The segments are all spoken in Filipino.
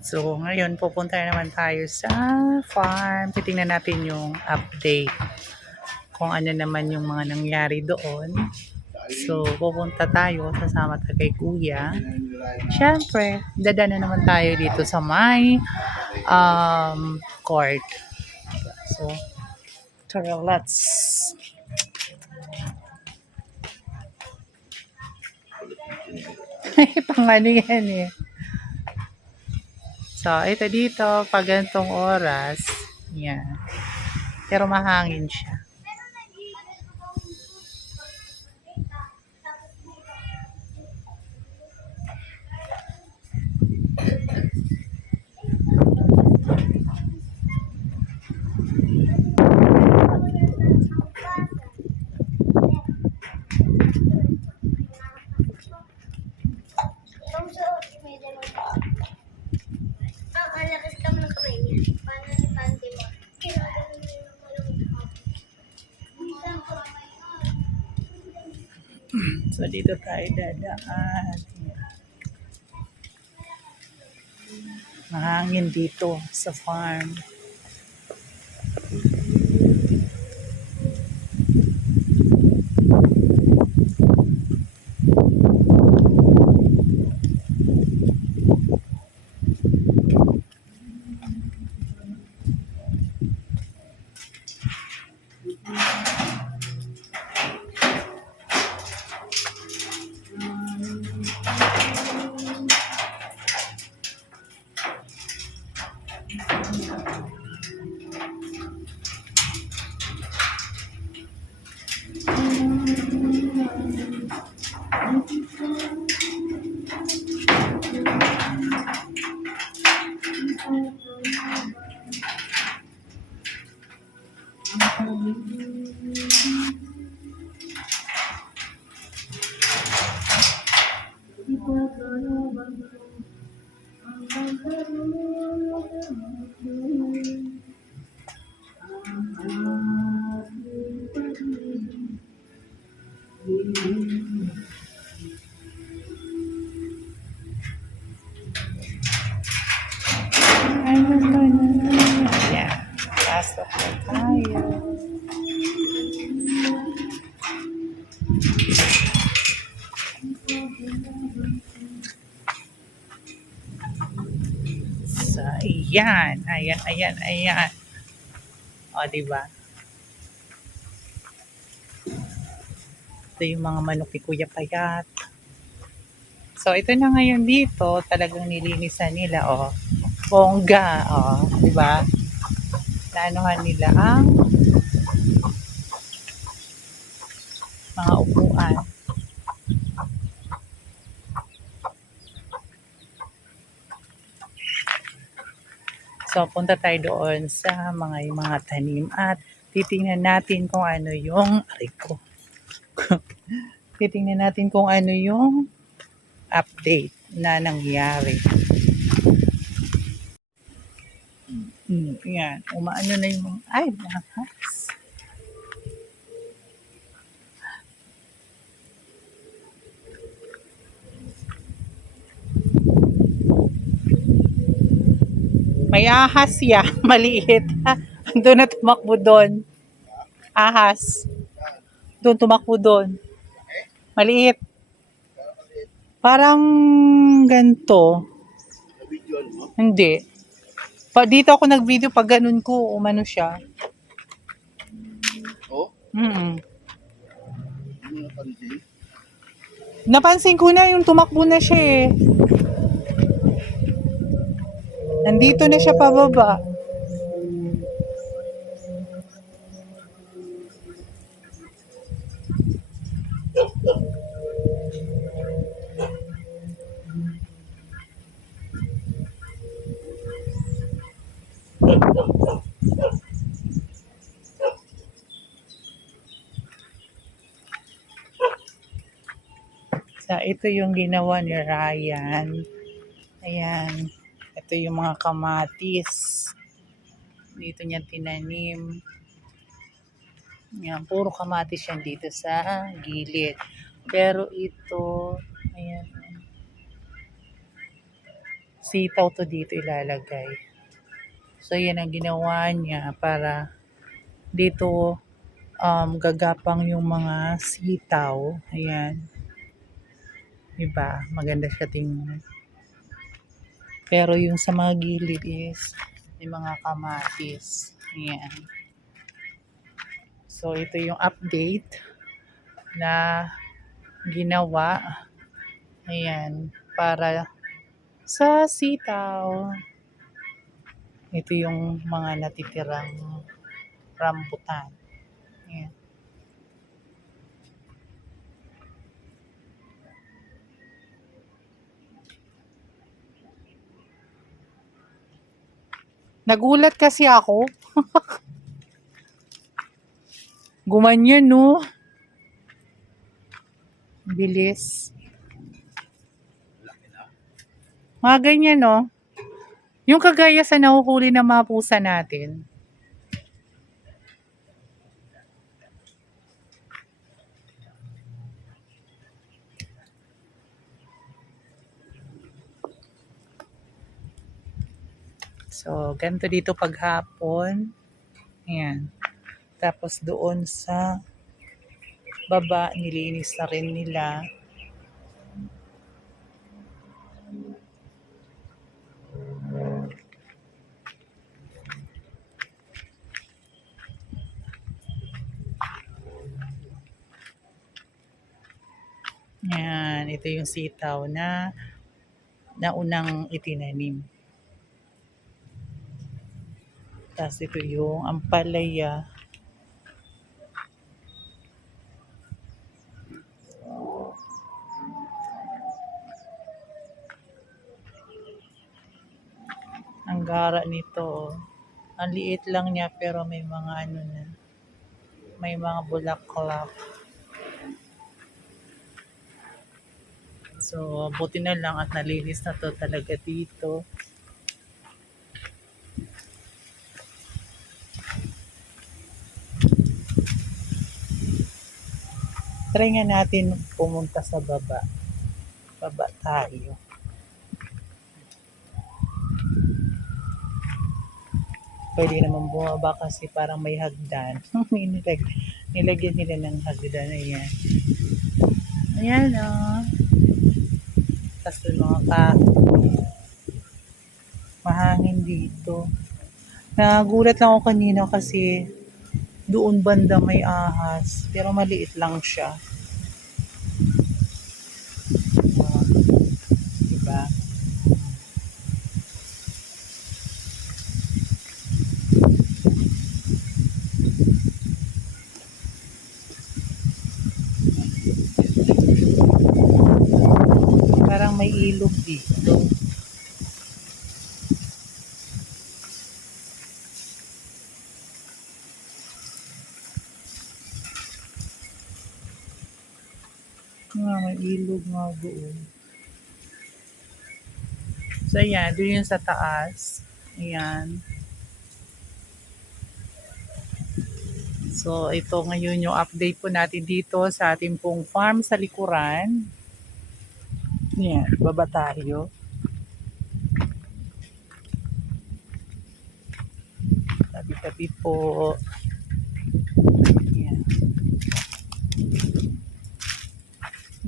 So, ngayon pupunta na naman tayo sa farm. Titingnan natin yung update. Kung ano naman yung mga nangyari doon. So, pupunta tayo. Sasama tayo kay kuya. Siyempre, dada na naman tayo dito sa may um, court. So, tara, let's pang ano eh. So, ito dito, pag ganitong oras, yan. Pero mahangin siya. Dito tayo dadaan. Mahangin dito sa farm. Ayan. Pasok na tayo. So, ayan. Ayan, ayan, ayan. O, diba? Ito yung mga manok ni Kuya Payat. So, ito na ngayon dito. Talagang nilinisan nila, o. Bongga, o. Diba? Naanuhan nila ang mga upuan. So, punta tayo doon sa mga mga tanim at titingnan natin kung ano yung aray titingnan natin kung ano yung update na nangyari. Mm, yan. Umaano na yung mga, ay, lakas. May ahas ya, maliit. Doon na tumakbo doon. Ahas. Doon tumakbo doon. Maliit. Parang ganto. Hindi. Pa, dito ako nag-video pag ganun ko, umano siya. Oh, Mm hindi mo napansin. Napansin ko na yung tumakbo na siya eh. Nandito na siya pababa. So, ito yung ginawa ni Ryan. Ayan. Ito yung mga kamatis. Dito niya tinanim. Yan, puro kamatis yan dito sa gilid. Pero ito, ayan. sitaw to dito ilalagay. So, yan ang ginawa niya para dito um, gagapang yung mga sitaw. Ayan. Diba? Maganda siya tingnan. Pero yung sa mga gilid is yung mga kamatis. Ayan. So, ito yung update na ginawa. Ayan. Para sa sitaw. Ito yung mga natitirang rambutan. Ayan. Nagulat kasi ako. Gumanyan, no? Bilis. Mga ganyan, no? Yung kagaya sa nahuhuli ng mga pusa natin. So, ganito dito paghapon. Ayan. Tapos doon sa baba, nilinis na rin nila. Yan, ito yung sitaw na naunang itinanim. Tapos ito yung ampalaya. Ang gara nito. oh. Ang liit lang niya pero may mga ano na. May mga bulaklak. So, buti na lang at nalinis na to talaga dito. Try nga natin pumunta sa baba. Baba tayo. Pwede naman bumaba kasi parang may hagdan. Nilag, nilagyan nila ng hagdan. Ayan. Ayan o. Oh. Yung mga ka mahangin dito. Nagulat lang ako kanina kasi doon banda may ahas. Pero maliit lang siya. Ah, diba? Parang may ilog dito. Nga, may ilog nga doon. So, ayan. Doon yung sa taas. Ayan. So, ito ngayon yung update po natin dito sa ating pong farm sa likuran. Ayan, baba tayo. Tabi-tabi po.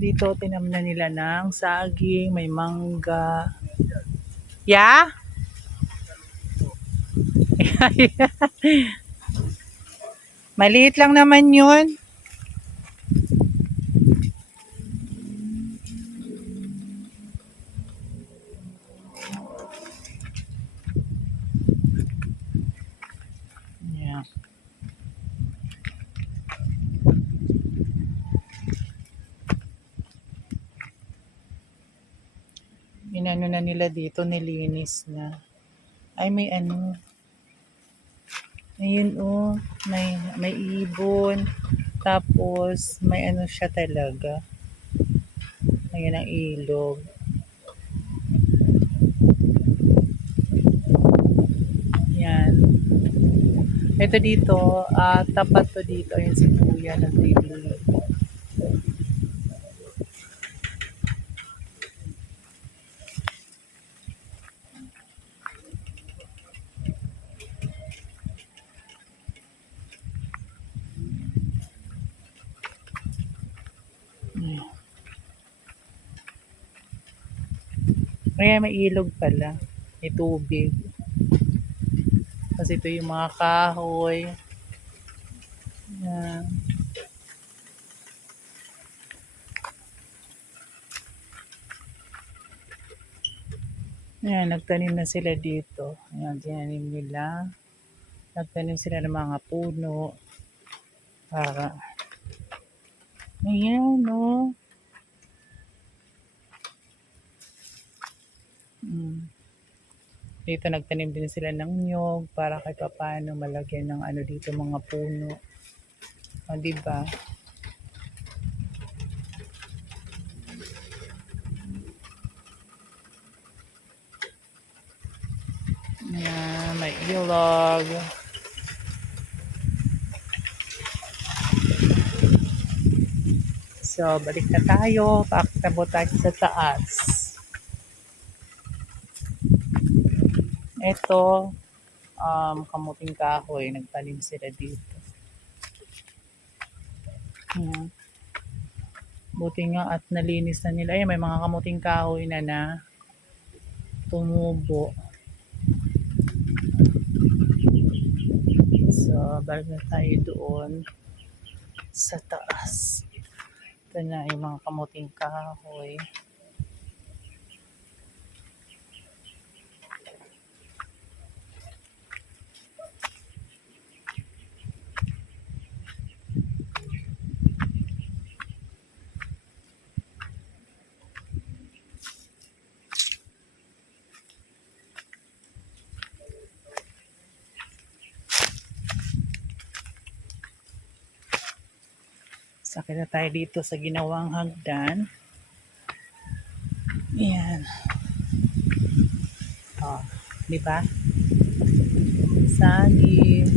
Dito, tinamnan nila ng saging, may mangga. Ya? Maliit lang naman yun. Na nila dito, nilinis na. Ay, may ano. Ayun, oh. May, may ibon. Tapos, may ano siya talaga. Ayun ang ilog. Yan. Ito dito, ah tapat to dito, yung si Kuya nagbibili. Kaya may ilog pala. May tubig. Kasi ito yung mga kahoy. Yan. Ayan, nagtanim na sila dito. Ayan, tinanim nila. Nagtanim sila ng mga puno. Para. Ayan, no. Mm. Dito nagtanim din sila ng nyog para kahit paano malagyan ng ano dito mga puno. O, di ba? Ayan, may ilog. So, balik na tayo. Pakita po tayo sa taas. Ito, um, kamuting kahoy. Nagtanim sila dito. Ayan. Buti nga at nalinis na nila. Ayan, may mga kamuting kahoy na na tumubo. So, balik na tayo doon sa taas. Ito na yung mga kamuting kahoy. Na tayo dito sa ginawang hagdan. Ayan. Oh, di ba? Saging.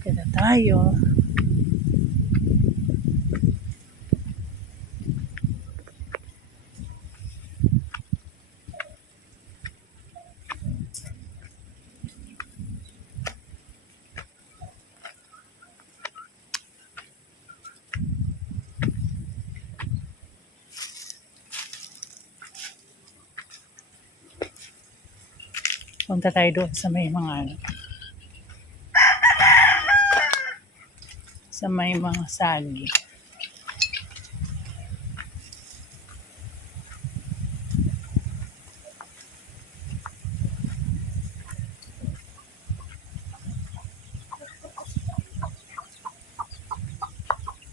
Kaya tayo. Punta tayo doon sa may mga ano. Sa may mga sagi.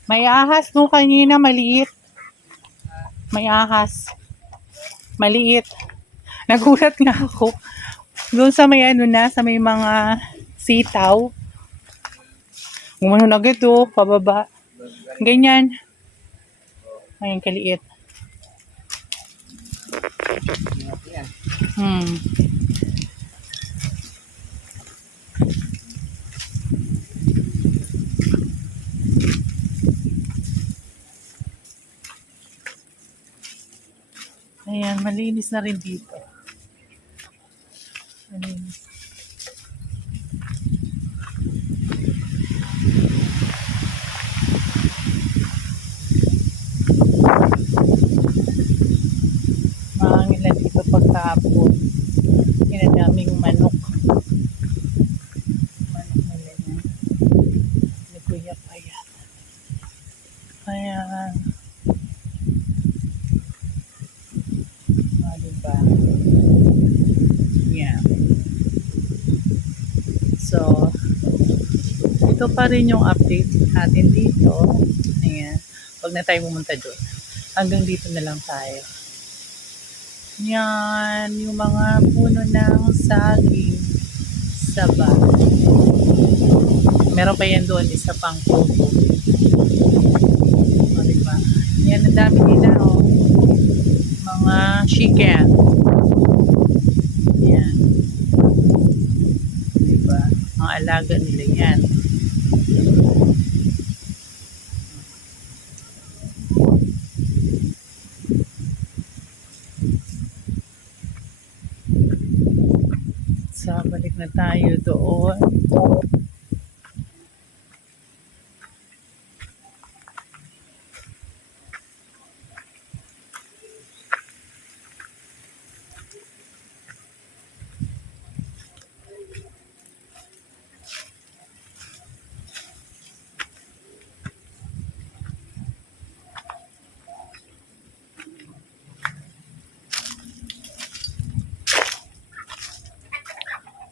May ahas no kanina maliit. May ahas. Maliit. Nagulat nga ako. Doon sa may ano na, sa may mga sitaw. Umano na agad oh, pababa. Ganyan. Ayan, kaliit. Hmm. Ayan, malinis na rin dito. Malinis. Mahangin na dito pagkahapon. Yan ang daming manok. Manok nila yan. Ni Kuya Payat. Ayan. Ah, diba? Yan. So, ito pa rin yung update natin dito. Ayan. Huwag na tayo pumunta doon. Hanggang dito na lang tayo. Yan, yung mga puno ng saging sa bahay. Meron pa yan doon, isa pang puno. O, diba? Yan, ang dami nila, oh. Mga chicken. Yan. Diba? Mga alaga nila yan. So, balik na tayo doon.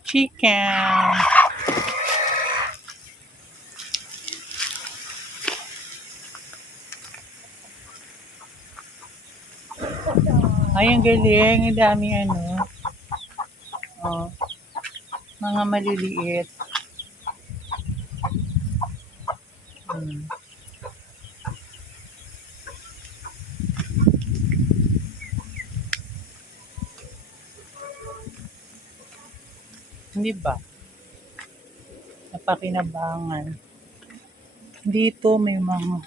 Chicken. Ay, ang galing. Ang daming ano. Oh. Mga maliliit. Hmm. Hindi ba? Napakinabangan. Dito may mga...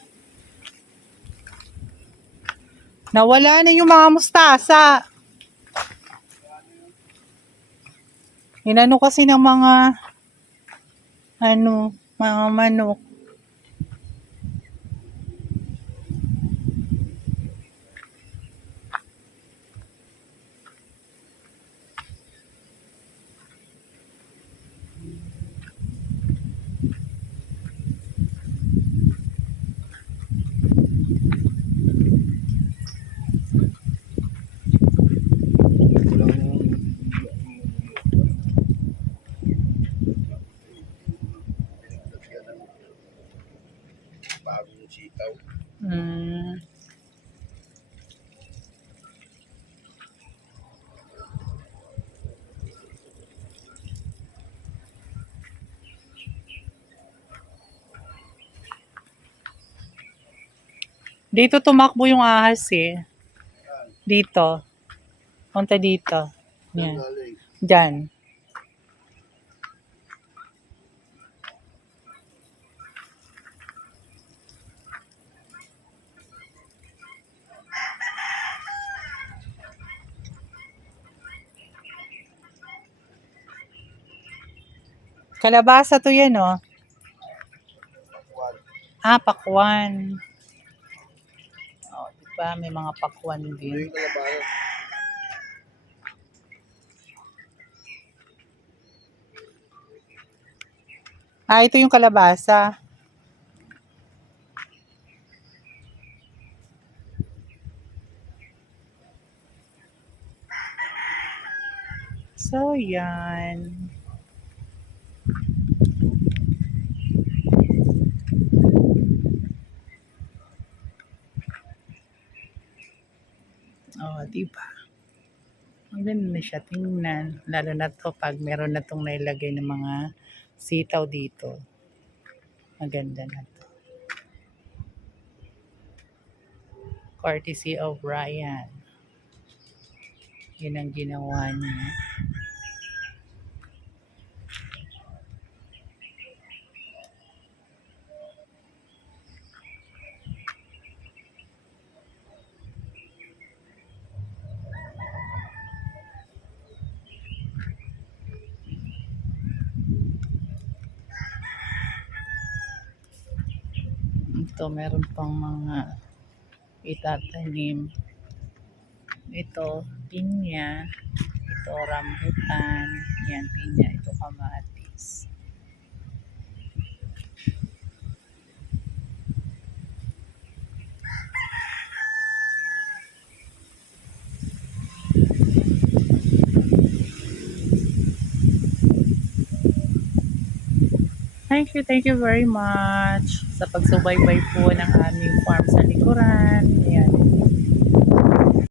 Nawala na yung mga mustasa. Inano kasi ng mga ano, mga manok. Mm. Dito tumakbo yung ahas eh. Dito. Punta dito. Yan. Diyan. Kalabasa to yan, oh. Ah, pakwan. Oh, diba? May mga pakwan din. Ah, ito yung kalabasa. So, yan. Oh, di ba? Ang ganda na siya tingnan. Lalo na to pag meron na tong nailagay ng mga sitaw dito. Maganda na to. Courtesy of Ryan. Yun ang ginawa niya. Ito, meron pang mga itatanim. Ito, pinya. Ito, rambutan. Yan, pinya. Ito, kamatis. Thank you, thank you very much sa pagsubaybay po ng aming farm sa likuran.